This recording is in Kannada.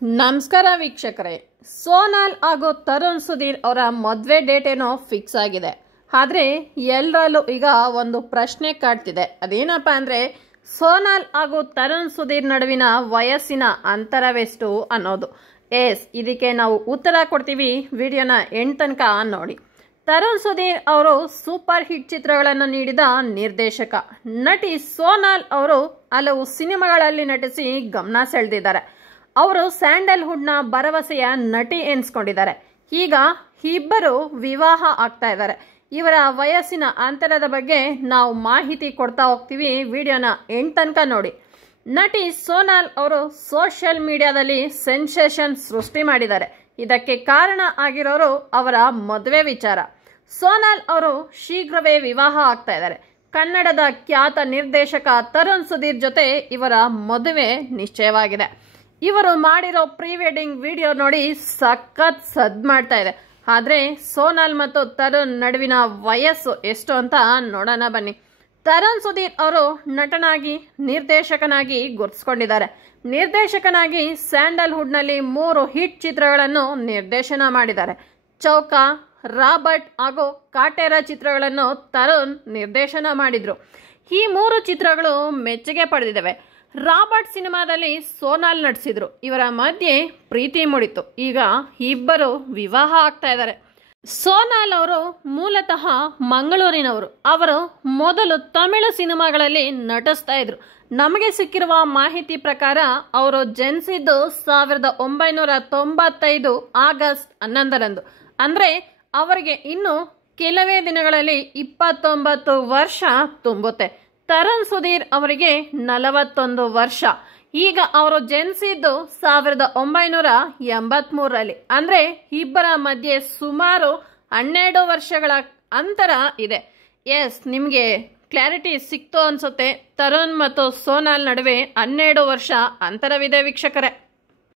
ನಮಸ್ಕಾರ ವೀಕ್ಷಕರೇ, ಸೋನಾಲ್ ಹಾಗೂ ತರುಣ್ ಸುಧೀರ್ ಅವರ ಮದುವೆ ಡೇಟ್ ಏನೋ ಫಿಕ್ಸ್ ಆಗಿದೆ. ಆದರೆ ಎಲ್ಲರಲ್ಲೂ ಈಗ ಒಂದು ಪ್ರಶ್ನೆ ಕಾಡ್ತಿದೆ. ಅದೇನಪ್ಪ ಅಂದರೆ, ಸೋನಾಲ್ ಹಾಗೂ ತರುಣ್ ಸುಧೀರ್ ನಡುವಿನ ವಯಸ್ಸಿನ ಅಂತರವೆಷ್ಟು ಅನ್ನೋದು. ಇದಕ್ಕೆ ನಾವು ಉತ್ತರ ಕೊಡ್ತೀವಿ. ವಿಡಿಯೋನ ಎಂಡ್ ತನಕ ನೋಡಿ. ತರುಣ್ ಸುಧೀರ್ ಅವರು ಸೂಪರ್ ಹಿಟ್ ಚಿತ್ರಗಳನ್ನು ನೀಡಿದ ನಿರ್ದೇಶಕ. ನಟಿ ಸೋನಾಲ್ ಅವರು ಹಲವು ಸಿನಿಮಾಗಳಲ್ಲಿ ನಟಿಸಿ ಗಮನ ಸೆಳೆದಿದ್ದಾರೆ. ಅವರು ಸ್ಯಾಂಡಲ್ವುಡ್ನ ಭರವಸೆಯ ನಟಿ ಎನಿಸ್ಕೊಂಡಿದ್ದಾರೆ. ಈಗ ಇಬ್ಬರು ವಿವಾಹ ಆಗ್ತಾ ಇದ್ದಾರೆ. ಇವರ ವಯಸ್ಸಿನ ಅಂತರದ ಬಗ್ಗೆ ನಾವು ಮಾಹಿತಿ ಕೊಡ್ತಾ ಹೋಗ್ತೀವಿ. ವಿಡಿಯೋನ ಎಂಡ್ ತನಕ ನೋಡಿ. ನಟಿ ಸೋನಾಲ್ ಅವರು ಸೋಷಿಯಲ್ ಮೀಡಿಯಾದಲ್ಲಿ ಸೆನ್ಸೇಷನ್ ಸೃಷ್ಟಿ ಮಾಡಿದ್ದಾರೆ. ಇದಕ್ಕೆ ಕಾರಣ ಆಗಿರೋರು ಅವರ ಮದುವೆ ವಿಚಾರ. ಸೋನಾಲ್ ಅವರು ಶೀಘ್ರವೇ ವಿವಾಹ ಆಗ್ತಾ ಇದ್ದಾರೆ. ಕನ್ನಡದ ಖ್ಯಾತ ನಿರ್ದೇಶಕ ತರುಣ್ ಸುಧೀರ್ ಜೊತೆ ಇವರ ಮದುವೆ ನಿಶ್ಚಯವಾಗಿದೆ. ಇವರು ಮಾಡಿರೋ ಪ್ರೀ ವೆಡ್ಡಿಂಗ್ ವಿಡಿಯೋ ನೋಡಿ ಸಖತ್ ಸದ್ ಮಾಡ್ತಾ ಇದೆ. ಆದರೆ ಸೋನಾಲ್ ಮತ್ತು ತರುಣ್ ನಡುವಿನ ವಯಸ್ಸು ಎಷ್ಟು ಅಂತ ನೋಡೋಣ ಬನ್ನಿ. ತರುಣ್ ಸುಧೀರ್ ಅವರು ನಟನಾಗಿ ನಿರ್ದೇಶಕನಾಗಿ ಗುರುತಿಸಿಕೊಂಡಿದ್ದಾರೆ. ನಿರ್ದೇಶಕನಾಗಿ ಸ್ಯಾಂಡಲ್ವುಡ್ನಲ್ಲಿ 3 ಹಿಟ್ ಚಿತ್ರಗಳನ್ನು ನಿರ್ದೇಶನ ಮಾಡಿದ್ದಾರೆ. ಚೌಕ, ರಾಬರ್ಟ್ ಹಾಗೂ ಕಾಟೇರ ಚಿತ್ರಗಳನ್ನು ತರುಣ್ ನಿರ್ದೇಶನ ಮಾಡಿದ್ರು. ಈ 3 ಚಿತ್ರಗಳು ಮೆಚ್ಚುಗೆ ಪಡೆದಿದ್ದಾವೆ. ರಾಬರ್ಟ್ ಸಿನಿಮಾದಲ್ಲಿ ಸೋನಾಲ್ ನಟಿಸಿದ್ರು. ಇವರ ಮಧ್ಯೆ ಪ್ರೀತಿ ಮೂಡಿತು. ಈಗ ಇಬ್ಬರು ವಿವಾಹ ಆಗ್ತಾ ಇದ್ದಾರೆ. ಸೋನಾಲ್ ಅವರು ಮೂಲತಃ ಮಂಗಳೂರಿನವರು. ಅವರು ಮೊದಲು ತಮಿಳು ಸಿನಿಮಾಗಳಲ್ಲಿ ನಟಿಸ್ತಾ ಇದ್ರು. ನಮಗೆ ಸಿಕ್ಕಿರುವ ಮಾಹಿತಿ ಪ್ರಕಾರ ಅವರು ಜನಿಸಿದ್ದು 1995 ಆಗಸ್ಟ್ 11ರಂದು. ಅಂದರೆ ಅವರಿಗೆ ಇನ್ನು ಕೆಲವೇ ದಿನಗಳಲ್ಲಿ 29 ವರ್ಷ ತುಂಬುತ್ತೆ. ತರುಣ್ ಸುಧೀರ್ ಅವರಿಗೆ 41 ವರ್ಷ. ಈಗ ಅವರು ಜನಿಸಿದ್ದು 1983ರಲ್ಲಿ. ಅಂದರೆ ಇಬ್ಬರ ಮಧ್ಯೆ ಸುಮಾರು 12 ವರ್ಷಗಳ ಅಂತರ ಇದೆ. ನಿಮಗೆ ಕ್ಲಾರಿಟಿ ಸಿಕ್ತು ಅನ್ಸುತ್ತೆ. ತರುಣ್ ಮತ್ತು ಸೋನಾಲ್ ನಡುವೆ 12 ವರ್ಷ ಅಂತರವಿದೆ ವೀಕ್ಷಕರೇ.